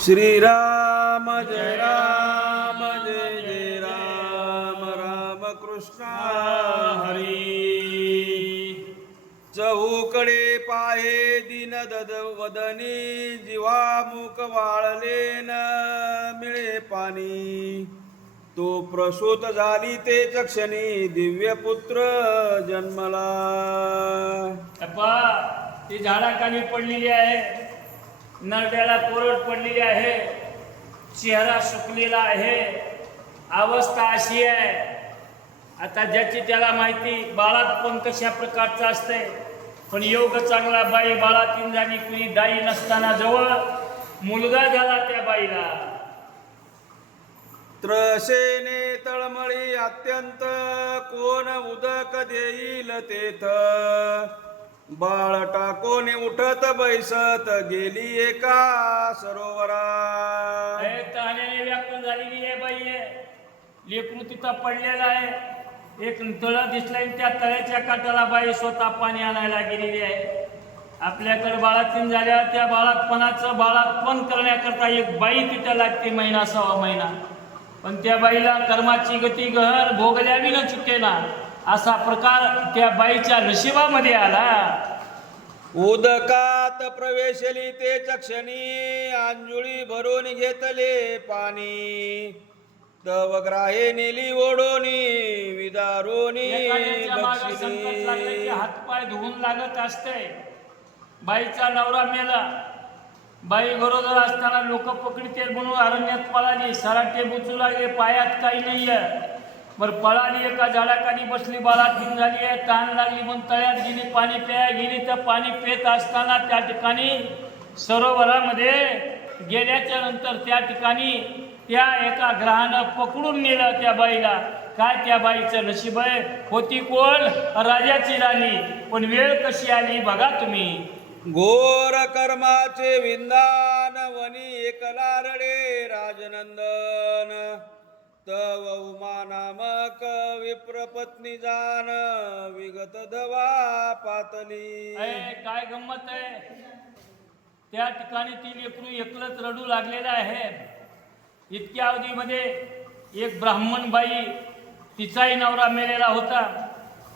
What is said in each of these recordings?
श्रीराम जय राम जय जय राम राम कृष्ण हरी। चहूकडे पाहे दीन वदनी जीवा मुख वाळले न मिळे पाणी। तो प्रसूत झाली ते चक्षणी दिव्य पुत्र जन्मला। अप्पा ती झाडाखाली पडलेली आहे, नरड्याला कोरड पडलेली आहे, चेहरा सुकलेला आहे, अवस्था अशी आहे। आता ज्याची त्याला माहिती बाळात पण कशा प्रकारचं असते, पण योग चांगला बाई बाळातीन झाली कुणी दाई नसताना जवळ मुलगा झाला त्या बाईला। त्रसेने तळमळी अत्यंत कोण उदक देईल तेथ। बाळ टाकोने उठत बैसत गेली एका सरोवरा। तहाण्याने व्याकुळ झालेली आहे बाई आहे, लेकरू तिथं पडलेला आहे। एक तळ दिसलंय, त्या तळ्याच्या काठाला बाई स्वतः पाणी आणायला गेलेली आहे। आपल्याकडे बाळातीन झाल्यावर त्या बाळातपणाचं बाळातपण करण्याकरता एक बाई तिथं लागते, महिना सव्वा महिना। पण त्या बाईला कर्माची गती गहर भोगल्यावी न चुकेना, असा प्रकार त्या बाईच्या नशिबामध्ये आला। उदकात प्रवेशली ते चक्षणी अंजुळी भरून घेतले पाणी। तव ग्राहे नेली ओढोनी विदारोनी बक्षिली। हातपाय धुवून लागत असते। बाईचा नवरा मेला, बाई गरोदर असताना लोक पकडते म्हणून अरण्यात पळाली। सराटे बुचू लागले, पायात काही नाहीये, बरं पळाली, एका झाडाखाली बसली, बाळातीन झाली आहे, तहान लागली म्हणून तळ्यात गेली, पाणी प्याय गेली। तर पाणी पेत असताना त्या ठिकाणी सरोवरामध्ये गेल्याच्या नंतर त्या ठिकाणी त्या एका ग्रहानं पकडून नेलं त्या बाईला। काय त्या बाईचं नशीब आहे, होती कोण राजाची राणी, पण वेळ कशी आली बघा तुम्ही। घोर कर्माचे विंदान वनी एकला रडे राजनंदन। तव उमा नामक विप्र पत्नी जान विगत धवा पातली। काय गंमत आहे, त्या ठिकाणी ती लेकरू एकलंच रडू लागलेलं आहे। इतक्या अवधीमध्ये एक ब्राह्मण बाई, तिचाही नवरा मेलेला होता,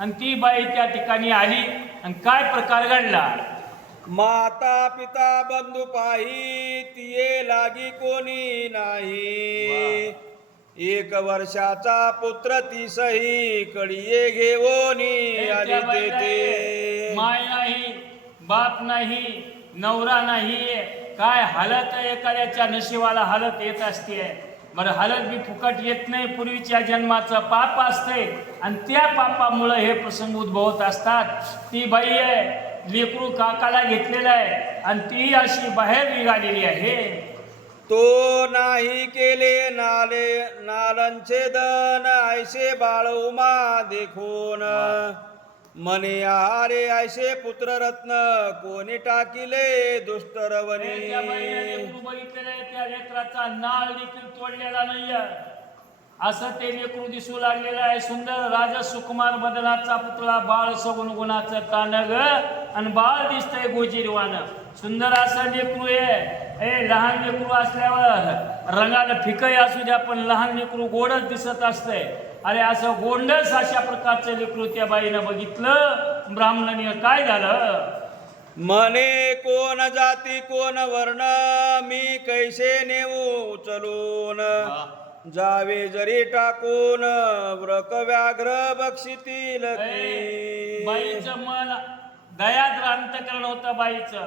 आणि ती बाई त्या ठिकाणी आली, आणि काय प्रकार घडला। माता पिता बंधू पाही तिये लागी कोणी नाही। एक वर्षाचा पुत्र ती सही कडिये घेवोनी आली तेथे। माय नाही, बाप नाही, नवरा नाहीये, काय हालत एखाद्याच्या नशिबाला हालत येत असते। बरं हालत बी फुकट येत नाही, पूर्वीच्या जन्माचं पाप असते, आणि त्या पापामुळे हे प्रसंग उद्भवत असतात। ती बाई आहे, लेकरू काकाला घेतलेला आहे, आणि ती अशी बाहेर निघालेली आहे। तो नाही केले नालंछेदन ऐसे बाळ उमा देखून। मने आहारे ऐसे पुत्र रत्न कोणी टाकिले दुष्टरवनी। बघितलेलं त्या लेकराचा नाळ देखील तोडलेला नाहीये, असं ते लेकरू दिसू लागलेलं आहे। सुंदर राज सुकुमार बदनाचा पुतळा, बाळ सगुण गुणाचं तानग, आणि बाळ दिसतंय गोजीरवानं। सुंदर असं लेकरू आहे। लहान लेकरू असल्यावर रंगाला फिकही असू द्या, पण लहान लेकरू गोडच दिसत असतंय। अरे असं गोंडस अशा प्रकारचं लेकरू त्या बाईनं बघितलं। ब्राह्मणाने काय झालं, मने कोण जाती कोण वर्ण मी कैसे नेऊ उचलून। जावे जरी टाकून व्रक व्याघ्र बक्षितील। बाईचं मन दयाद्र अंतकरण होतं, बाईचं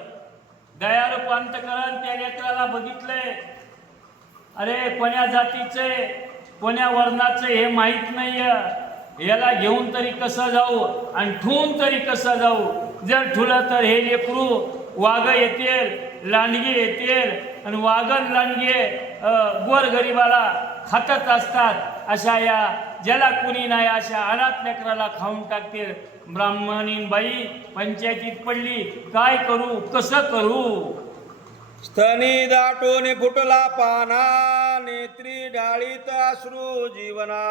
दयारूप अंतकरण त्या लेकराला बघितलंय। अरे कोण्या जातीचे कोण्या वर्णाचे हे माहीत नाहीये, याला घेऊन तरी कसं जाऊ आणि ठेवून तरी कसं जाऊ। जर ठुलं तर हे लेकरू वाघ येतील, लांडगे येतील, आणि वाघन लांडगे गोरगरिबाला खातच असतात। अशा या ज्याला कुणी नाही अशा अनाथ लेकराला खाऊन टाकतील। ब्राह्मणीन बाई पंचायतीत पडली, काय करू कसं करू। स्तनी दाटून फुटला पाना नेत्री डाळीत अश्रू जीवना।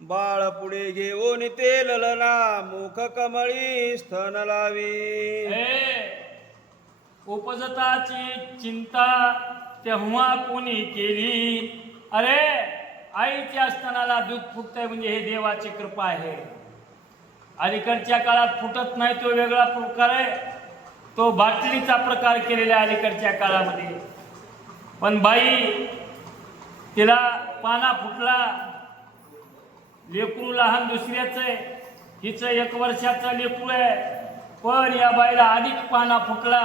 बाळ पुढे घेऊन ते ललना मुख कमळी स्तन लावी। उपजताची चिंता तेव्हा कोणी केली. अरे आईच्या स्तनाला दूध फुटतंय म्हणजे हे देवाची कृपा आहे. अलीकडच्या काळात फुटत नाही तो वेगळा प्रकार आहे, तो बाटलीचा प्रकार केलेला आहे अलीकडच्या काळामध्ये. पण बाई तिला पाना फुटला, लेकरू लहान दुसऱ्याचं आहे, हिचं 1 वर्षाचं लेकरू आहे, पण या बाईला अधिक पाना फुटला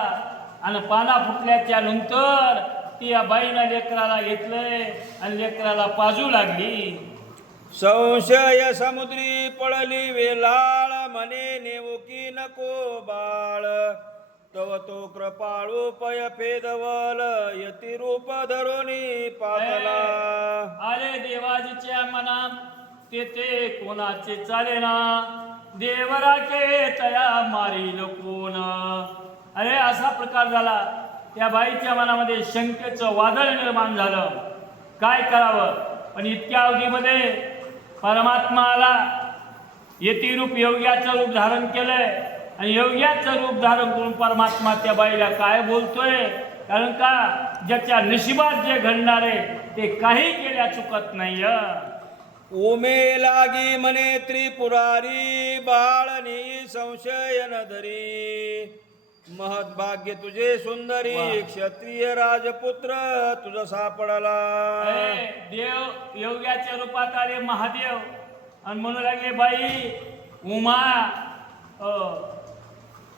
आणि पाना फुटल्याच्या नंतर ती या बाईनं लेकराला घेतलंय आणि लेकराला पाजू लागली. संशय समुद्री पळली वेलाळ, म्हणे नेऊ की नको बाळ. तव तो कृपाळू पय फेदवल, यती रूप धरुनी पातला. अरे देवाजीच्या मनात तेथे कोणाचे चालेना, देवराके तया मारील कोण. अरे असा प्रकार झाला. त्या बाईच्या मनामध्ये शंकेचं वादळ निर्माण झालं, काय करावं. पण इतक्या अवधीमध्ये परमात्मा आला, यती रूप योग्याचं रूप धारण केलंय आणि योग्याचं रूप धारण करून परमात्मा त्या बाईला काय बोलतोय. कारण का ज्याच्या नशिबात जे घडणार आहे ते काही केल्या चुकत नाही. उमे लागी म्हणे त्रिपुरारी, बाळनी संशय न धरी. महत भाग्य तुझे सुंदरी, क्षत्रिय राजपुत्र तुझा सापडला. देव योग्याच्या रूपात आले महादेव आणि म्हणू लागले बाई उमा.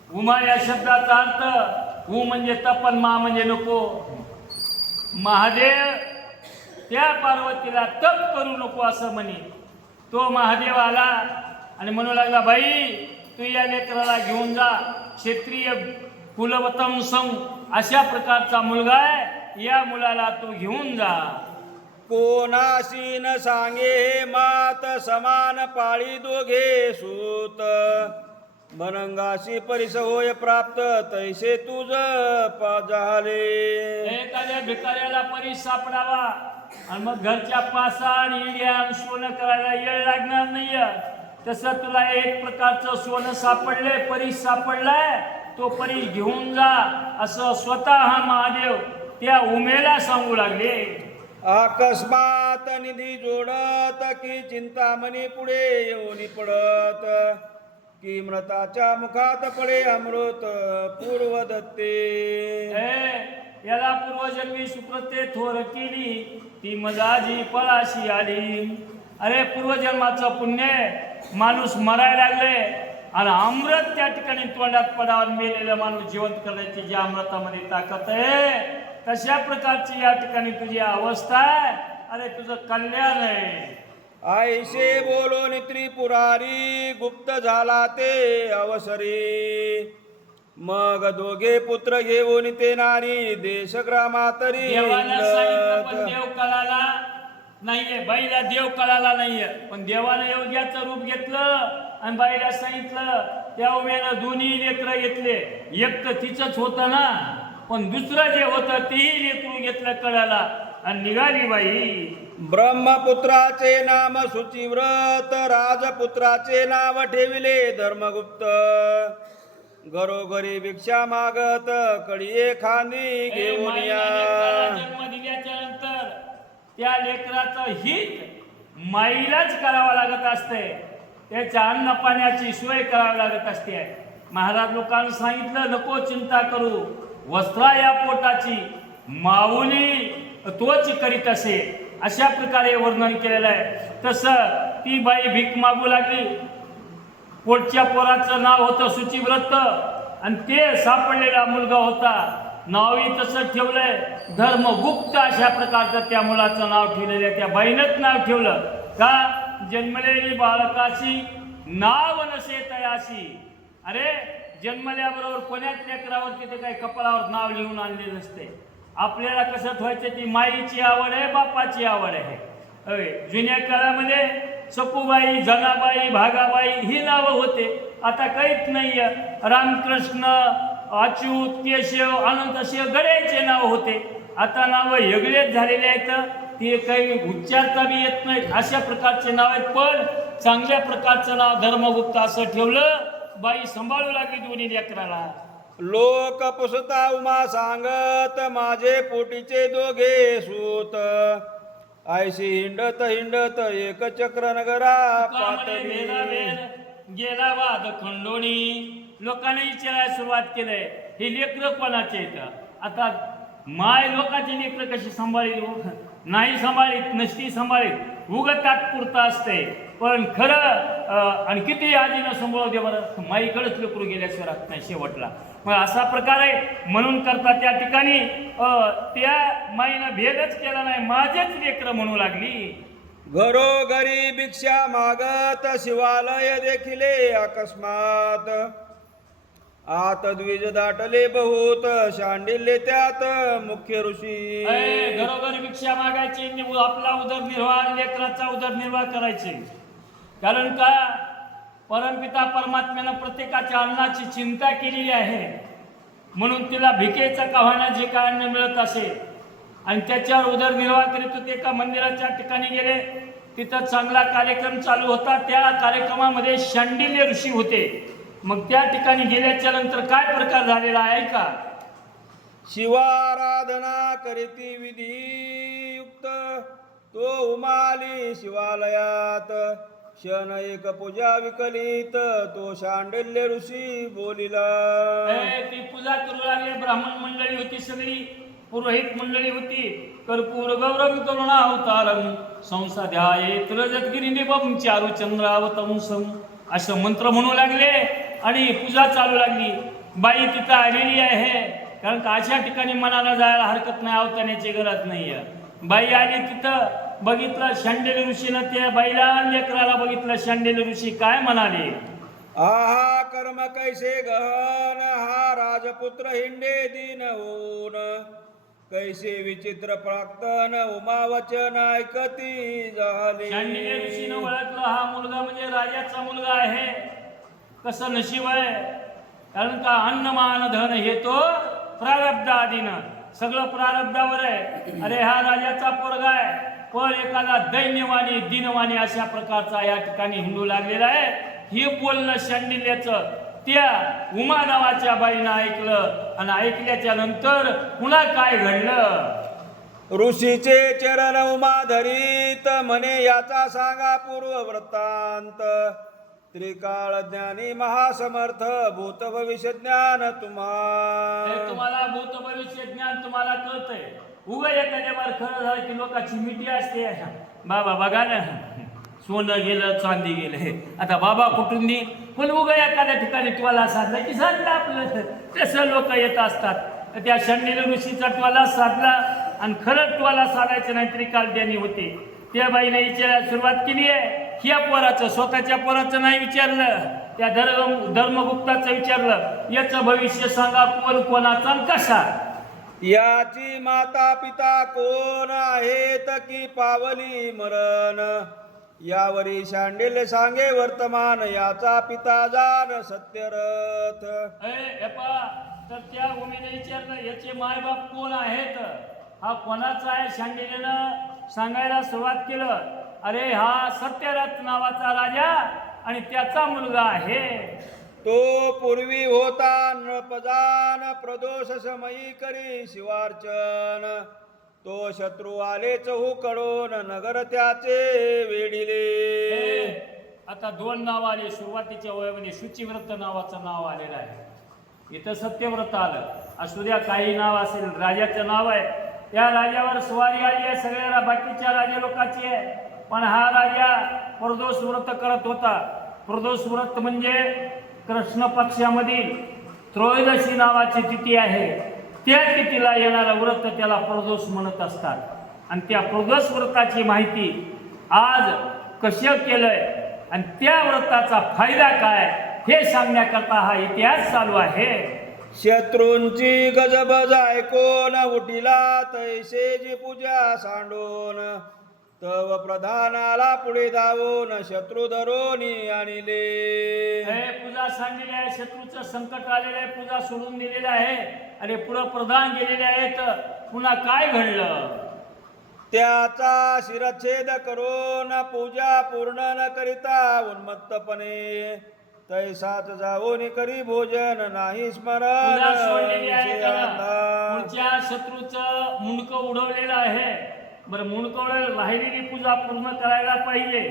उमा या शब्दाचा अर्थ उ म्हणजे तपन, मा म्हणजे नको. महादेव त्या पार्वतीला तप करू नको असं म्हणे. तो महादेव आला आणि म्हणू लागला बाई तू या लेकराला घेऊन जा, क्षत्रिय कुलवतम सं अशा प्रकारचा मुलगा आहे, या मुलाला तू घेऊन जा. कोणाशी न सांगे मात, समान पाळी दोघे सूत. बनंगाशी परिस होय प्राप्त, तैसे तुझ झाले. एखाद्या भिकाऱ्याला परीस सापडावा आणि मग घरच्या पाषाण इड्या सोनं करायला येळ लागणार नाही. तसं तुला एक प्रकारचं सोनं सापडले, परीस सापडलाय, तो परीस घेऊन जा असं स्वतः महादेव त्या उमेला सांगू लागले. अकस्मात निधी जोडत, की चिंतामणी पुढे येऊन पडत. की मृताच्या मुखात पडे अमृत पूर्व दत्ते. याला पूर्वजन्मी सुकृते थोर केली, ती मजाजी पळाशी आली. अरे पूर्वजन्माचं पुण्य, माणूस मरायला लागले आणि अमृत त्या ठिकाणी तोंडात पडावर मेलेला माणूस जिवंत करण्याची ज्या अमृतामध्ये ताकद आहे, तशा प्रकारची या ठिकाणी तुझी अवस्था आहे. अरे तुझं कल्याण आहे. आईशे बोलून त्रिपुरारी, गुप्त झाला ते अवसरी. मग दोघे पुत्र घेऊन ते नारी, देशग्रामातरी. देवाला सांगितलं पण देव कळाला नाहीये, बाईला देव कळाला नाहीये. पण देवानं योग्याचं रूप घेतलं आणि बाईला सांगितलं. त्या उमेनं दोन्ही लेकरं घेतले. एक तर तिचंच होतं ना, पण दुसरं जे होतं तेही लेकरू घेतलं कळाला आणि निघाली बाई. ब्रह्मपुत्राचे नाम शुचिव्रत, राजपुत्राचे नाव ठेविले धर्मगुप्त. घरोघरी भिक्षा मागत, कडिये खांदी घेऊन या. जन्म दिल्याच्या नंतर त्या लेकराचं हित माईलाच करावं लागत असते. त्याच्या अन्न पाण्याची सोय करावी लागत असते. महाराज लोकांनी सांगितलं नको चिंता करू, वस्त्रा या पोटाची माऊली तोच करीत असे. अशा प्रकारे वर्णन केलेलं आहे. तसं ती बाई भीक मागू लागली. पोटच्या पोराचं नाव होतं शुचिव्रत आणि ते सापडलेला मुलगा होता. नावही तसं ठेवलंय धर्मगुप्त. अशा प्रकारचं त्या मुलाचं नाव ठेवलेलं आहे. त्या बाईनंच नाव ठेवलं का जन्मलेली बालकाशी नाव नसे तयाशी. अरे जन्मल्याबरोबर कोण्याच लेकरावर तिथे काही कपाळावर नाव लिहून आणले नसते. आपल्याला कसं ठेवायचं, ती माईची आवड आहे, बापाची आवड आहे. जुन्या काळामध्ये सपूबाई, जनाबाई, भागाबाई ही नावं होते. आता काहीच नाही. रामकृष्ण, अच्युत, केशव, अनंत असे गड्याचे नाव होते. आता नावं वेगळेच झालेले आहेत. ते काही उच्चारता बी येत नाहीत. अशा प्रकारचे नाव आहेत. पण चांगल्या प्रकारचं नाव धर्मगुप्त असं ठेवलं. बाई सांभाळू लागली दोन्ही लेकराला. लोक पुसता उमा सांगत माझे पोटीचे दोघे सूत आयशी हिंडत हिंडत एक चक्र नगरा कामळे भेदाभेद गेला वाद खंडोणी. लोकांनी विचारायला सुरुवात केलंय हे लेकरं कोणाचे आहेत. आता माय लोकांची लेकरं कशी सांभाळीत हो? नाही सांभाळीत, नसती सांभाळीत, उगत तात्पुरता असते. पण खरं आणि किती आजीनं सांभाळू दे बरं, माईकडेच लेकरू गेल्याशिवाय राहत नाही शेवटला. मग असा प्रकार आहे. म्हणून करता त्या ठिकाणी त्या माईनं भेदच केला नाही, माझेच लेकरं म्हणू लागली. घरोघरी भिक्षा मागत शिवालय देखिले अकस्मात आत द्विज दाटले बहुत शांडिल्य त्यात मुख्य ऋषी. घरोघरी भिक्षा मागायची, आपला उदरनिर्वाह, लेकराचा उदरनिर्वाह करायचे. कारण का परमपिता परमात्म्यानं प्रत्येकाच्या अन्नाची चिंता केलेली आहे. म्हणून तिला भिकेचा कव्हाना जे काय अन्न मिळत असे आणि त्याच्यावर उदरनिर्वाह करीत होते. एका मंदिराच्या ठिकाणी गेले, तिथं चांगला कार्यक्रम चालू होता. त्या कार्यक्रमामध्ये शांडिल्य ऋषी होते. मग त्या ठिकाणी गेल्याच्या नंतर काय प्रकार झालेला आहे का? शिवाराधना करीती विधियुक्त तो उमाली शिवालयात क्षण एक पूजा विकलित तो शांडिल्य ऋषी बोलिला. ती पूजा करू लागले. ब्राह्मण मंडळी होती, सगळी पुरोहित मंडळी होती. कर्पूर गौरव करुणा अवतारम संसाध्यायेत रजतगिरी निबम चारु चंद्रावतंसम असं मंत्र म्हणू लागले आणि पूजा चालू लागली. बाई तिथं आलेली आहे, कारण का अशा ठिकाणी मनाला जायला हरकत नाही, अवतारण्याची गरज नाही आहे. बाई आली, तिथं बघितलं शांडिल्य ऋषीनं, त्या बाईला लेकराला बघितलं. शांडिल्य ऋषी काय म्हणाले? आहा कर्म कैसे गहन हा राजपुत्र हिंडे दीन होऊन कैसे विचित्र प्राक्तन उमा वचन ऐकती झाली. शांडिल्य ऋषीनं ओळखलं हा मुलगा म्हणजे राजाचा मुलगा आहे. कसं नशीब आहे, कारण का अन्नमान धन हे तो प्रारब्ध आधीनं, सगळं प्रारब्धावर आहे. अरे हा राजाचा पोरगा आहे, पण एखादा दैन्यवाणी दिनवाणी अशा प्रकारचा या ठिकाणी हिंडू लागलेला आहे. हे बोलणं शांडिल्याचं त्या उमा नावाच्या बाईनं ऐकलं आणि ऐकल्याच्या नंतर पुन्हा काय घडलं? ऋषीचे चरण उमा धरीत म्हणे याचा सांगा पूर्व वृत्तांत त्रिकाळ ज्ञानी महासमर्थ भूत भविष्य ज्ञान तुम्हाला भूत भविष्य ज्ञान तुम्हाला कळतंय. उगा एखाद्या बार खरं झालं की लोकांची मिठी असते. बाबा बघा ना, सोनं गेलं चांदी गेलं, आता बाबा कुठून देईल? पण उगा एखाद्या ठिकाणी ट्वाला साधला की साधलं आपलं. तसं लोक येत असतात. त्या शांडिल्य ऋषीचा ट्वाला साधला आणि खरंच ट्वाला साधायचं नाही तरी कालद्यानी होते. त्या बाईने विचारायला सुरुवात केली आहे. ह्या पोराचं, स्वतःच्या पोराचं नाही विचारलं, त्या धर्मगुप्ताचं विचारलं. याचं भविष्य सांगा, कोण कोणाचा कसा? याची माता पिता कोण आहेत की पावली मरण यावरी शांडिल्य सांगे वर्तमान याचा पिता जाण सत्यरथ. तर त्या उमेने विचारलं याचे मायबाप कोण आहेत, हा कोणाचा आहे? शांडिल्यनं सांगायला सुरुवात केलं. अरे हा सत्यरथ नावाचा राजा आणि त्याचा मुलगा आहे. तो पूर्वी होता नृपजान प्रदोष समयी करी शिवार्चन तो शत्रू आले चहू कडून नगर त्याचे वेढिले. आता दोन नाव आले सुरुवातीच्या वयामध्ये. शुचिव्रत नावाचं नाव आलेलं आहे. इथं सत्यव्रत आलं. असू द्या काही नाव असेल, राजाचं नाव आहे. त्या राजावर स्वारी आली आहे, सगळ्या बाकीच्या राजा लोकांची आहे. पण हा राजा प्रदोष व्रत करत होता. प्रदोष व्रत म्हणजे कृष्ण पक्षामधील त्रयोदशी नावाची तिथी आहे. त्या तिथीला येणारं व्रत त्याला प्रदोष म्हणत असतात. आणि त्या प्रदोष व्रताची माहिती आज कशा केलंय आणि त्या व्रताचा फायदा काय हे सांगण्याकरता हा इतिहास चालू आहे. शत्रूंची गजबज ऐकून उठिला तैसे जी पूजा सांडून तव प्रधानाला पुढे धावून शत्रू धरोनी आणले. पूजा सांडलेली आहे, शत्रूचं संकट आलेलं आहे, पूजा सोडून दिलेलं आहे आणि पुढं प्रधान गेलेले आहेत. पुन्हा काय घडलं? त्याचा शिरच्छेद करून पूजा पूर्ण न करिता उन्मत्तपणे तैसाच जाऊन करी भोजन नाही स्मरण पूजा सोडलेली आहे विषय त्यानं. अंधा. पुढच्या शत्रूचं मुंडकं उडवलेलं आहे. बरं, मुंडकं उडवलं, राहिलेली पूजा पूर्ण करायला पाहिजे,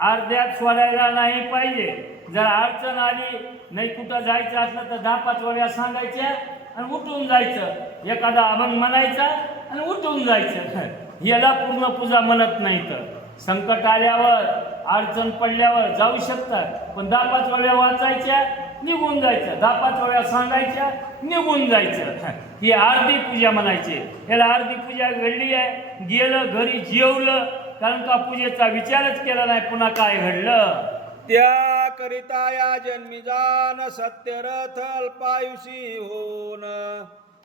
अर्ध्यात सोडायला नाही पाहिजे. जर अडचण आली, नाही कुठं जायचं असलं तर 10-5 वेळा सांगायच्या आणि उठून जायचं. एखादा अभंग म्हणायचा आणि उठून जायचं. याला पूर्ण पूजा म्हणत नाही. तर संकट आल्यावर, अडचण पडल्यावर जाऊ शकतात, पण 10-5 वेळा वाचायच्या, निघून जायचं. 10-5 वेळा सांगायच्या, निघून जायचं. ही अर्धी पूजा म्हणायची. याला अर्धी पूजा घडली आहे. गेलं घरी जेवलं, कारण का पूजेचा विचारच केला नाही पुन्हा काय घडलं. त्याकरिता या जन्मी जाण सत्यरथ अल्पायुषी होऊन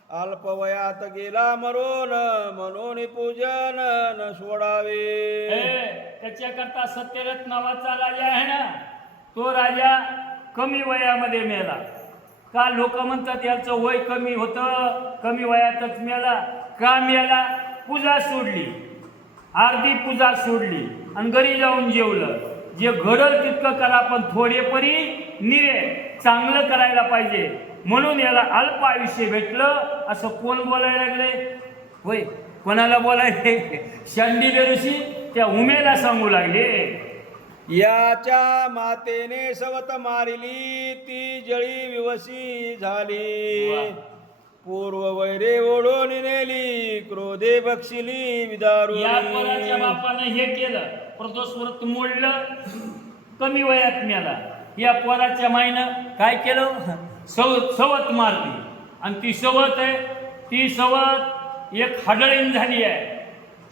अल्पवयात गेला मरोन म्हणून पूजन न सोडावे. त्याच्याकरता सत्यरथ नावाचा राजा आहे ना, तो राजा कमी वयामध्ये मेला. का लोक म्हणतात याचं वय कमी होतं, कमी वयातच मेला. का मेला? पूजा सोडली, अर्धी पूजा सोडली आणि घरी जाऊन जेवलं. जे घडल तितकं करा, पण थोडेपरी निरे चांगलं करायला पाहिजे. म्हणून याला अल्प आयुष्य भेटलं. असं कोण बोलायला लागले? होय, कोणाला बोलायले? शांडिल्य ऋषी त्या उमेला सांगू लागले. याच्या मातेने सवत मारिली, ती जळी विवशी झाली. पूर्व वैरे ओढून नेली, क्रोधे बक्षिली विदारू. या पोराच्या बापानं हे केलं, प्रदोष व्रत मोडलं, कमी वयात मेला. या पोराच्या माईनं काय केलं? सवत मारली. आणि ती सवत आहे, ती सवत एक हाडळीन झाली आहे,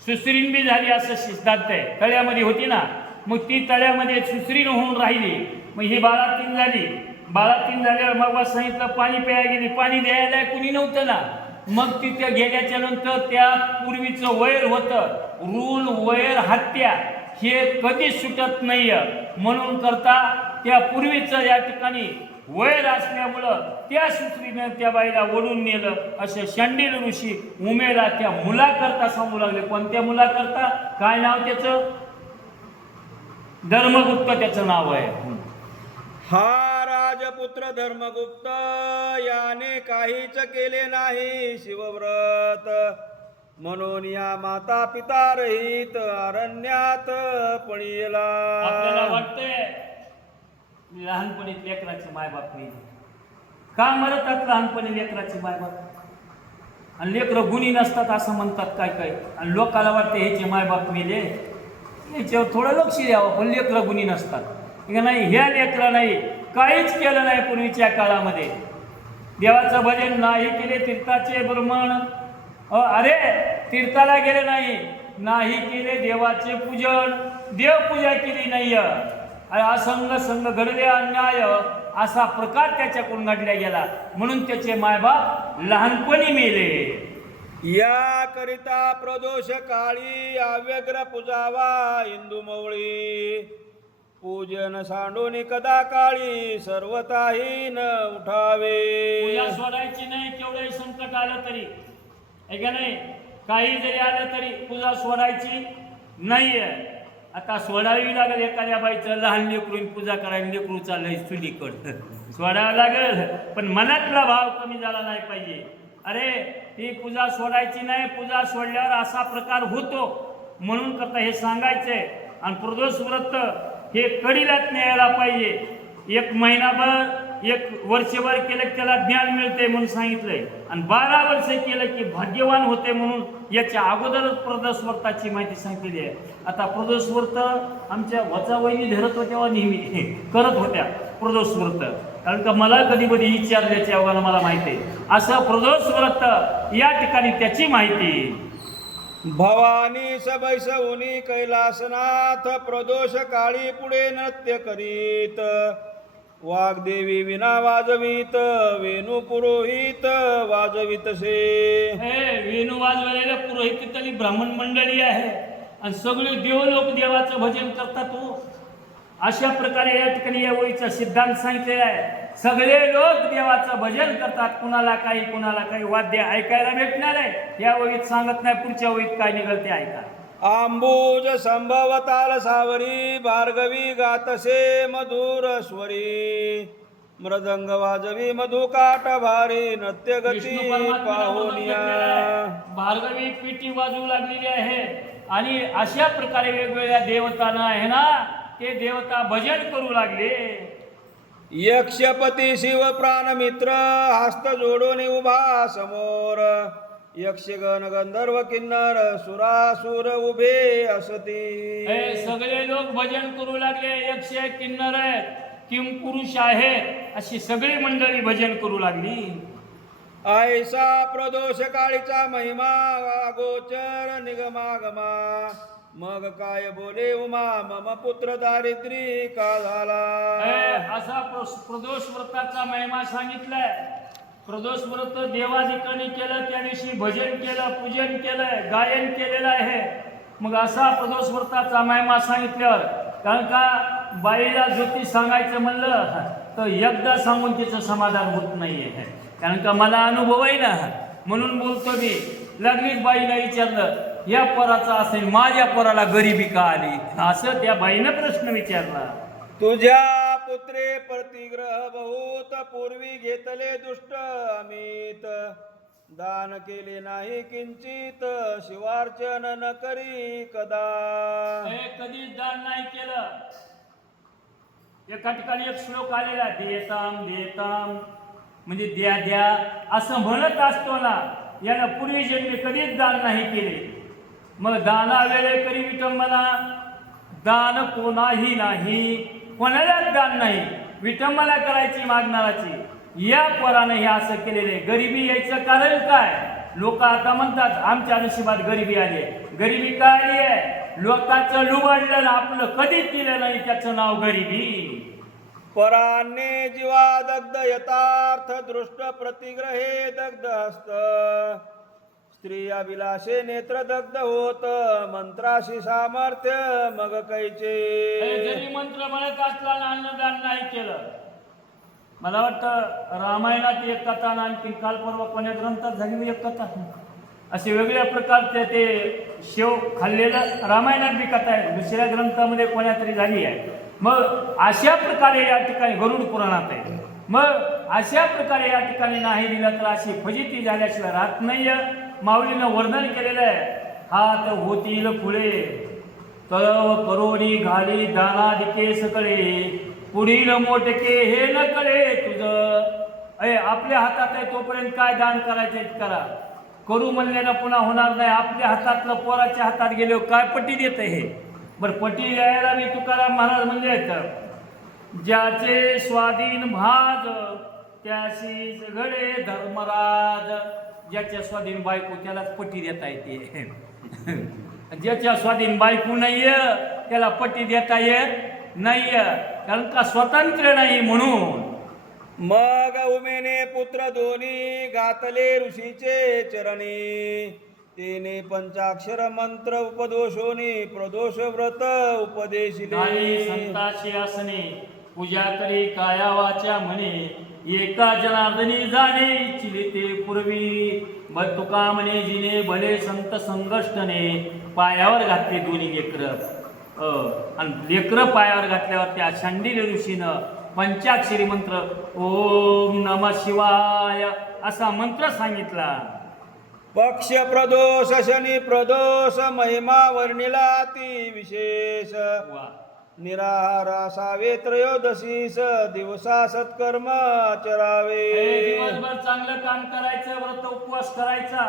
सुसरीन बी झाली असं सिद्धांत आहे. तळ्यामध्ये होती ना, मग ती तळ्यामध्ये सुसरीन होऊन राहिली. मग ही 12-3 झाली. 12-3 झाल्यावर मग सांगितलं पाणी प्यायला गेली. पाणी द्यायला कुणी नव्हतं ना. मग तिथे गेल्याच्या नंतर त्या पूर्वीचं वैर होतं, रूल वैर हत्या हे कधीच सुटत नाही. म्हणून करता त्या पूर्वीचं या ठिकाणी वैर असल्यामुळं त्या सुसरीनं त्या बाईला ओढून नेलं. असे शांडिल्य ऋषी उमेला त्या मुलाकरता सांगू लागले. कोणत्या मुलाकरता? काय नाव त्याचं? धर्मगुप्त त्याचं नाव आहे. हा राजपुत्र धर्मगुप्त याने काहीच केले नाही शिवव्रत, म्हणून या माता पिता रहित अरण्यात पळीला. आपल्याला वाटतंय लहानपणी लेकराची मायबाप नाही. का मरतात लहानपणी लेकराची मायबाप? आणि लेकरं गुणी नसतात असं म्हणतात काय काय. आणि लोकाला वाटते ह्याचे मायबाप मेले, याच्यावर थोडं लक्ष द्यावं, पण लेकरं गुणी नसतात. नाही, ह्या लेकरं नाही, काहीच केलं नाही पूर्वीच्या काळामध्ये. देवाचं भजन नाही केले, तीर्थाचे ब्रह्मण अरे तीर्थाला गेले नाही केले देवाचे पूजन, देवपूजा केली नाही. असंग संग घडले अन्याय असा प्रकार त्याच्याकडून घडला गेला. म्हणून त्याचे मायबाप लहानपणी मेले. याकरिता प्रदोष काळी अव्यग्र पूजावा इंदू मवळी, पूजन सांडून कदा काळी सर्वताही न उठावे. पूजा सोडायची नाही, केवढंही संकट आलं तरी, आहे का नाही? काही जरी आलं तरी पूजा सोडायची नाहीये. आता सोडावी लागेल. एखाद्या बाईचं लहान लेकरून पूजा करायला, लेकरू चाललंय चुलीकडं, सोडावं लागेल. पण मनातला भाव कमी झाला नाही पाहिजे. अरे ती पूजा सोडायची नाही, पूजा सोडल्यावर असा प्रकार होतो म्हणून करता हे सांगायचंय. आणि प्रदोष व्रत हे कडीलाच न्यायला पाहिजे. 1 महिनाभर 1 वर्षभर केलं की त्याला ज्ञान मिळते म्हणून सांगितलंय. आणि 12 वर्ष केलं की भाग्यवान होते म्हणून याच्या अगोदरच प्रदोष व्रताची माहिती सांगितलेली आहे. आता प्रदोष व्रत आमच्या वचावहिनी धरत होत्या, नेहमी करत होत्या प्रदोष व्रत. कारण का मला कधी कधी विचारल्याच्या अवघाला मला माहिती आहे. असं प्रदोष व्रत या ठिकाणी त्याची माहिती. भवानी सबैसवनी कैलासनाथ प्रदोष काळी पुढे नृत्य करीत, वाग्देवी विना वाजवीत, वेणू पुरोहित वाजवितसे. हे वेणू वाजवलेलं पुरोहितातली ब्राह्मण मंडळी आहे आणि सगळे देवलोक देवाचं भजन करतात. अशा प्रकारे या ठिकाणी या ओळीचा सिद्धांत सांगितलेला आहे. सगळे लोक देवाचं भजन करतात, कुणाला काही वाद्य ऐकायला भेटणार आहे. या ओळीत सांगत नाही, पुढच्या ओळीत काय निघल ते ऐका. आंबूज संभवताल सावरी भार्गवी गातसे मधुर स्वरी मृदंग वाजवी मधुकाट भारी नृत्य विष्णू गती परमात्म्याला मदत पाहुनिया भेटलेला आहे. भार्गवी पिटी वाजवू लागलेली आहे आणि अशा प्रकारे वेगवेगळ्या देवतांना आहे ना ते देवता भजन करू लागले. यक्षपती शिव प्राणमित्र हस्त जोडून उभा समोर यक्षगण गंधर्व किन्नर सुरासुर उभे असती. हे सगळे लोक भजन करू लागले. यक्ष आहे, किन्नर आहे, किंपुरुष आहे, अशी सगळी मंडळी भजन करू लागली. ऐसा प्रदोष काळीचा महिमा गोचर निगमागमा मग काय बोले उमा मम पुत्र दारिद्री का झाला. असा प्रदोष व्रताचा महिमा सांगितलाय. प्रदोष व्रत देवाधिकांनी केलं, त्या दिवशी भजन केलं, पूजन केलं, गायन केलेलं आहे. मग असा प्रदोष व्रताचा महिमा सांगितल्यावर कारण का बाईला ज्योती सांगायचं म्हणलं तर एकदा सांगून तिचं समाधान होत नाहीये. कारण का मला अनुभव आहे ना म्हणून बोलतो मी. लगेच बाईला विचारलं या पोराचा असेल माझ्या पोराला गरिबी का आली असं त्या बाईनं प्रश्न विचारला. तुझ्या पुत्रे प्रतिग्रह बहुत पूर्वी घेतले दुष्ट अमित दान केले नाही किंचित शिवार्चन न करी कदा. कधीच दान नाही केलं. एका ठिकाणी एक श्लोक आलेला देताम देताम म्हणजे द्या द्या असं म्हणत असतो ना. यानं पूर्वी जन्मी कधीच दान नाही केले. मग दाना वेळे करी विटंबना दान कोणाही नाही कोणालाच दान नाही विटंबना करायची मागणाराची. या पोरानं हे असं केलेले. गरिबी यायचं कारण काय. लोक आता म्हणतात आमच्या नशिबात गरिबी आली आहे. गरिबी काय आली आहे. लोकांचं लुबाडलं आपलं कधीच दिलं नाही त्याचं नाव गरिबी. परान्ने जीवा दग्ध यथार्थ दृष्ट प्रतिग्रहे दग्ध हस्त स्त्रिया विलासे नेत्र दग्ध होत मंत्राशी सामर्थ्य मग कैचे. जरी मंत्र म्हणत असला ना अन्नदान नाही केलं. मला वाटतं रामायणात एक कथा आणि आणखी काल परवा कोण्या ग्रंथात झाली एक कथा असे वेगळ्या प्रकारचे ते शेव खाल्लेलं रामायणात बी कथा आहे. दुसऱ्या ग्रंथामध्ये कोण्या तरी झाली आहे. मग अशा प्रकारे या ठिकाणी गरुड पुराणात आहे. मग अशा प्रकारे या ठिकाणी नाही दिलं तर अशी फजिती झाल्याशिवाय राहत नाही. माऊलीनं वर्णन केलेलं आहे. हात होतील फुले तळव करोडी घाली दाना दिके सकळे पुढील मोठके हे न कळे तुझं. आपल्या हातात आहे तोपर्यंत काय दान करायचे करा. करू म्हणल्यानं पुन्हा होणार नाही. आपल्या हातातलं पोराच्या हातात गेलो काय पट्टी देत हे. बरं पट्टी द्यायला मी तुकाराम महाराज म्हणजे ज्याचे स्वाधीन भाज त्याशी घडे धर्मराज. ज्याच्या स्वाधीन बायको त्यालाच पट्टी देता येते. ज्याच्या स्वाधीन बायको नाहीये त्याला पट्टी देता येत नाहीये कारण का स्वतंत्र नाही म्हणून. मग उमेने पुत्र दोन्ही घातले ऋषीचे चरणी तेने पंचाक्षर मंत्र उपदोषोनी प्रदोष व्रत उपदेशिले. संताची असणे पूजा करी काया वाचा म्हणे एका जनार्दनी जाणे इच्छिले ते पूर्वी. मग तुका म्हणे जिने भले संत संघर्षने पायावर घातले दोन्ही लेकरं आणि लेकरं पायावर घातल्यावर त्या शांडिल्य ऋषीनं पंचाक्षरी मंत्र ओम नमः शिवाय असा मंत्र सांगितला. पक्ष प्रदोष शनी प्रदोष महिमा वर्णिला ती विशेष निराहार असावे त्रयोदशीस दिवसा सत्कर्म आचरावे. दिवसभर चांगलं काम करायचं व्रत उपवास करायचा.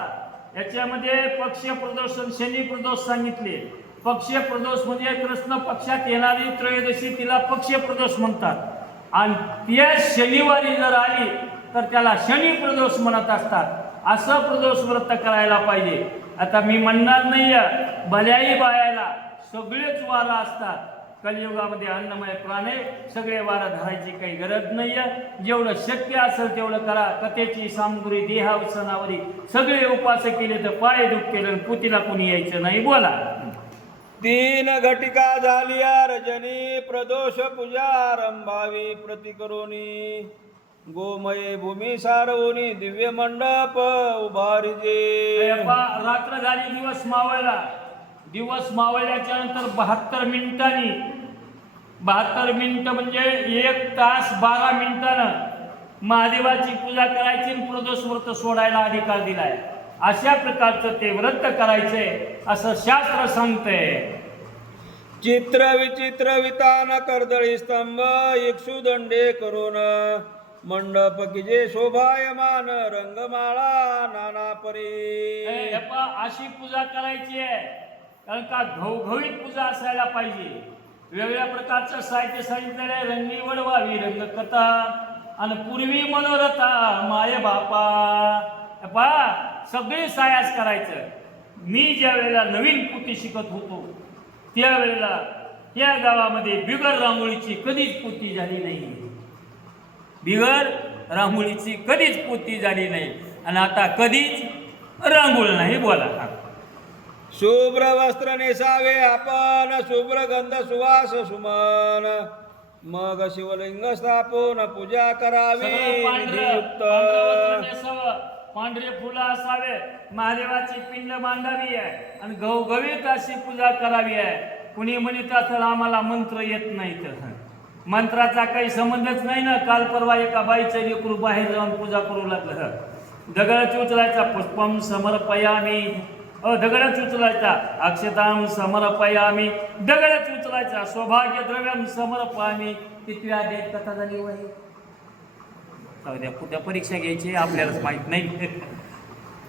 याच्यामध्ये पक्ष प्रदोष शनी प्रदोष सांगितले. पक्ष प्रदोष म्हणजे कृष्ण पक्षात येणारी त्रयोदशी तिला पक्ष प्रदोष म्हणतात आणि त्या शनिवारी जर आली तर त्याला शनी प्रदोष म्हणत असतात. असं प्रदोष व्रत करायला पाहिजे. आता मी म्हणणार नाही भल्याही बायाला सगळेच वारा असतात. कलियुगामध्ये अन्नमय प्राण आहे. सगळे वारा धरायची काही गरज नाही आहे. जेवढं शक्य असेल तेवढं करा. कथेची सामग्री देहावसनावरी सगळे उपास केले तर पाय दुख केलं पुतीला कोणी यायचं नाही. बोला. तीन घटिका झालिया रजनी प्रदोष पूजा रंभावी प्रतिकरोनी गोमये भूमी सारवणी दिव्य मंडप उभारिजे. रात्र झाली दिवस मावळला दिवस मावळल्याच्या नंतर 72 मिनिटांनी 72 मिनिटं म्हणजे 1 तास 12 मिनिटानं महादेवाची पूजा करायची आणि प्रदोष व्रत सोडायला अधिकार दिलाय. अशा प्रकारचं ते व्रत करायचंय असं शास्त्र सांगतंय. चित्र विचित्र वितान कर्दळी स्तंभ इक्षुदंडे करून मंडप की जे शोभायमान रंगमाळा नाना परी. अशी पूजा करायची आहे, कारण का घवघवीत पूजा असायला पाहिजे. वेगळ्या प्रकारचं साहित्य सांगितलेलं आहे. रंगी वडवावी रंगकथा आणि पूर्वी मनोरथा माय बापा सगळे सायास करायचं. मी ज्या वेळेला नवीन पोथी शिकत होतो त्यावेळेला त्या गावामध्ये बिगर रांगोळीची कधीच पोथी झाली नाही. बिगर रांगोळीची कधीच पोथी झाली नाही आणि आता कधीच रांगोळ नाही. बोला. शुभ्र वस्त्र नेसावे आपण शुभ्र गंध सुवास सुमन मग शिवलिंग स्थापन पूजा करावी. पांढरे फुलं असावे, महादेवाची पिंड मांडावी आहे आणि घवघवीत अशी पूजा करावी आहे. कुणी म्हणत असेल आम्हाला मंत्र येत नाही, तर मंत्राचा काही संबंधच नाही ना. काल परवा एका बाईचं लेकरू बाहेर जाऊन पूजा करू लागलं. दगडाच उचलायचा, पुष्पम समर्पयामी, दगडच उचलायचा, अक्षताम समर्पयामी, दगडच उचलायचा, सौभाग्य द्रव्यम समर्पयामी. किती अध्याय कथा झाली वय कुठल्या परीक्षा घ्यायची आपल्यालाच माहित नाही.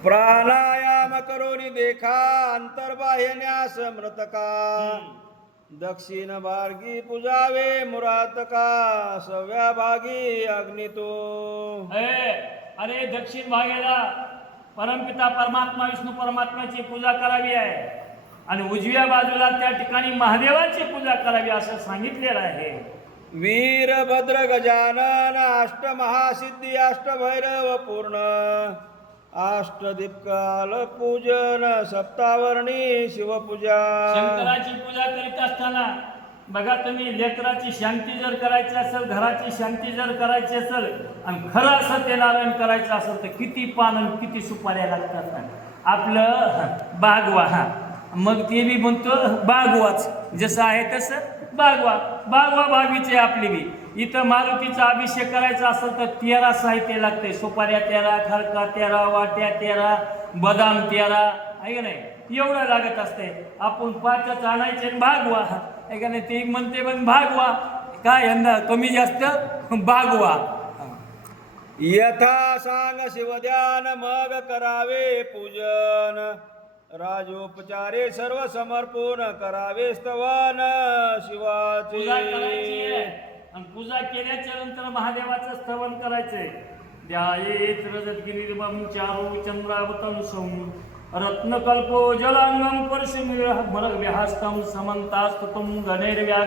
प्राणायाम करून देखा अंतर्बाह्य न्यास मृतका दक्षिण भागी पूजावे मुरातका सव्या भागी अग्नितो. अरे दक्षिण भागेला परमपिता परमात्मा विष्णू परमात्म्याची पूजा करावी आहे आणि उजव्या बाजूला त्या ठिकाणी महादेवाची पूजा करावी असं सांगितलेलं आहे. वीरभद्र गजानन अष्टमहासिद्धी अष्टभैरव पूर्ण अष्टदीपकाल पूजन सप्तावर्णी शिवपूजा. शंकराची पूजा करीत असताना बघा तुम्ही, लेकराची शांती जर करायची असेल, घराची शांती जर करायची असेल आणि खरं असं ते नारायण करायचं असेल तर किती पान आणि किती सुपाऱ्या लागतात. आपलं बागवा, मग ते मी म्हणतो बागवाच, जसं आहे तसं बागवा भागवीचे आपली बी. इथं मारुतीचा अभिषेक करायचा असेल तर 13 साहित्य लागते. सुपाऱ्या 13, खरका 13, वाट्या 13, बदाम 13, आहे का नाही, एवढं लागत असते. आपण 5च आणायचे भागवा, आहे का नाही. ते म्हणते पण भागवा काय यंदा कमी जास्त भागवा. यथा सांग शिवध्यान मग करावे पूजन राजोपचारे सर्व समर्पण करावे स्तवन शिवाचे. पूजा करायची आहे आणि पूजा केल्याच्या नंतर महादेवाचं स्तवन करायचंय. ध्यायेत रजतगिरीर्मं चारु चंद्रावतं सौं रत्नकल्पो जलांगम परशुमिरः मरव्याहस्तं समन्तास्तुतं गणैर्व्या